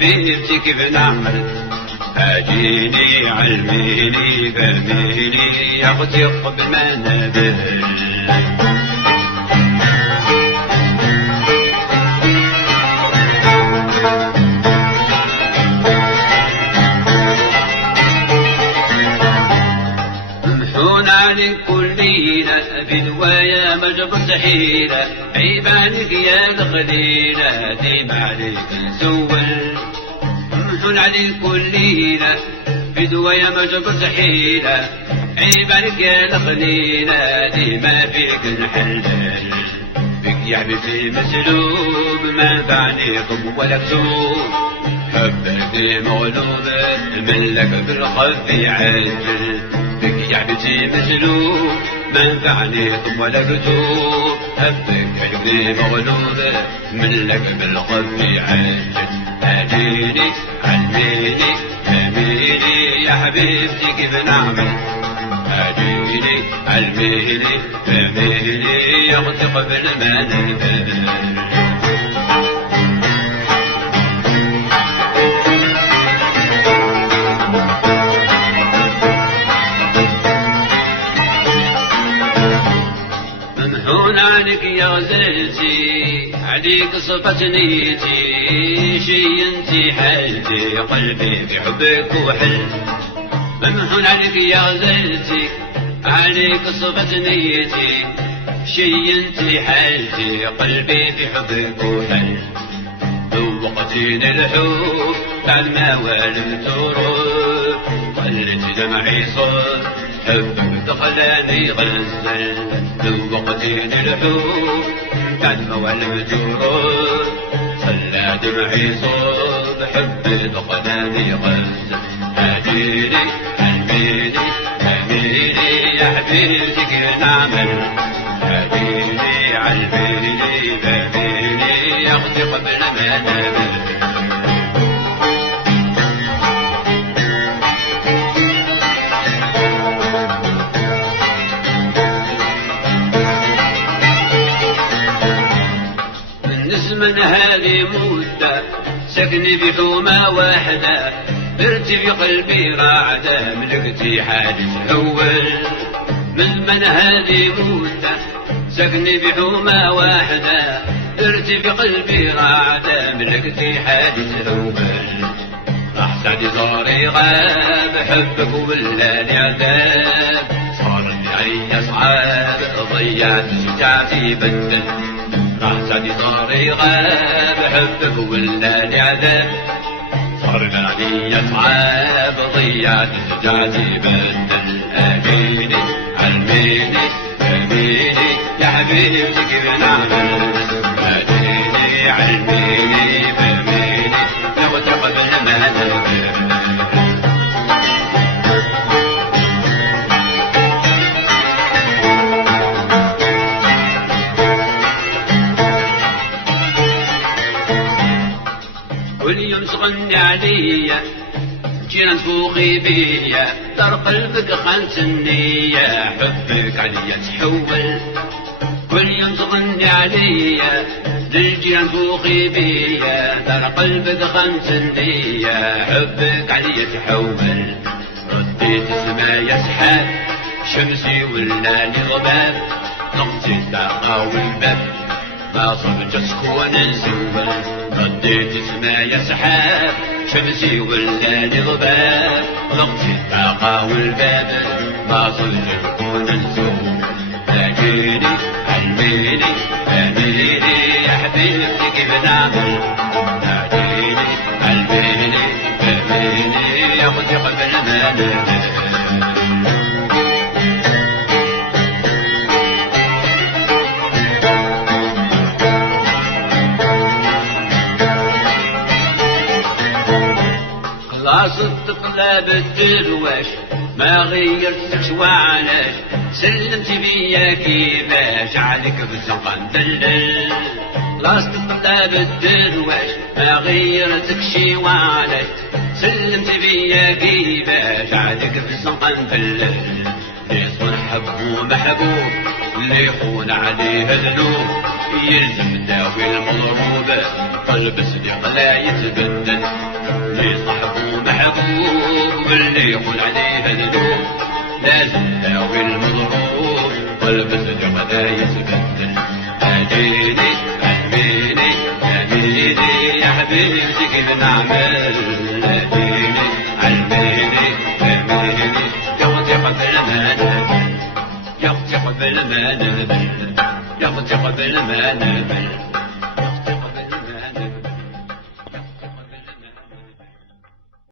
حبيبتي كيف نعمل اجيني علميني فهميني يا اختي قبل ما نبل عليك كل ليلة بدوايا ما جبرت حيلة عيب عليك يا الخليلة ديما عليك نسول ممحون عليك كل ليلة بدوايا ما جبرت حيلة عيب عليك يا الخليلة ديما فيك نحلل بك يا حبيبتي مسلوب ما بعنيكم ولا كتوب حبك مغلوب ملك بالخف يعجل بك يا حبيبتي مسلوب ما نفعنيكم ولا كتوب هبك حبي مغلوب ملك بالخف يعجل اجيني علميني فهميني يا حبيبتي كيف نعمل اجيني علميني فهميني يا اختي قبل ما نبل عليك يا غزلتي عليك صفت نيتي شي انتي حالتي قلبي بحبك وحل ممحون عليك يا غزلتي عليك صفت نيتي شي انتي حالتي قلبي بحبك وحل ذوقتيني الحب بعد ما والمت روح خلت دمعي صوت حبك دخلاني غزل ذوقتيني الحب بعد ما والمت روح خلى دمعي صوت حبي دخلاني غزل اجيني علميني فهميني يا حبيبتي كيف نعمل اجيني علميني فهميني يا اختي قبل ما نبل من هذه مدة سكني بحومة واحدة برتي في قلبي راعدة ملكتي حادث أول من هذه مدة سكني بحومة واحدة برتي في قلبي راعدة ملكتي حادث أول راح سعدي صاري غاب حبك ولا لي عذاب صار لي أصحاب ضيعت شجاعتي بدل راح سعدي صاري غاب حبك ولا لي عذاب صار لي أصحاب ضيعت شجاعتي بدل اجيني علميني فهميني يا حبيبتي كيف نعمل اجيني علميني فهميني يا اختي قبل ما نبل واليوم تغني عليا جينا تفوقي بيا دار قلبك خانت النية حبك عليا تحول كل يوم تغني عليا للجيران فوقي بيا دار قلبك خانت النية حبك عليا تحول رديت السمايا سحاب شمسي ولا لي غباب نقطي الطاقة والباب ما صبت سكون نسول رديت سمايا سحاب شمسي ولا لي غباب نقطي الطاقة والباب ما صبت سكون نسول اجيني علميني فهميني يا حبيبتي كيف نعمل اجيني علميني فهميني يا اختي قبل ما نبل خلاص الطلاب الدرويش ما غيرتكش وعلاش سلمتي بيا كيفاش عليك بالزنقة ندلل خلاص الطلاب الدرويش ما غيرتكش وعلاش سلمتي بيا كيفاش عليك بالزنقة ندلل اللي يصون حب ومحبوب اللي يخون عليه ذنوب يلزم داوي المضروب قلب صديق لا يتبدل اللي صاحبه محبوب واللي يقول عليه ذنوب لازم داوي المضروب قلب صديق لا يتبدل أديني علميني جميلي يا حبيبتي كيف نعمل أديني علميني جميلي يا اختي قبل ما نبل يا اختي قبل ما نبل يا اختي قبل ما نبل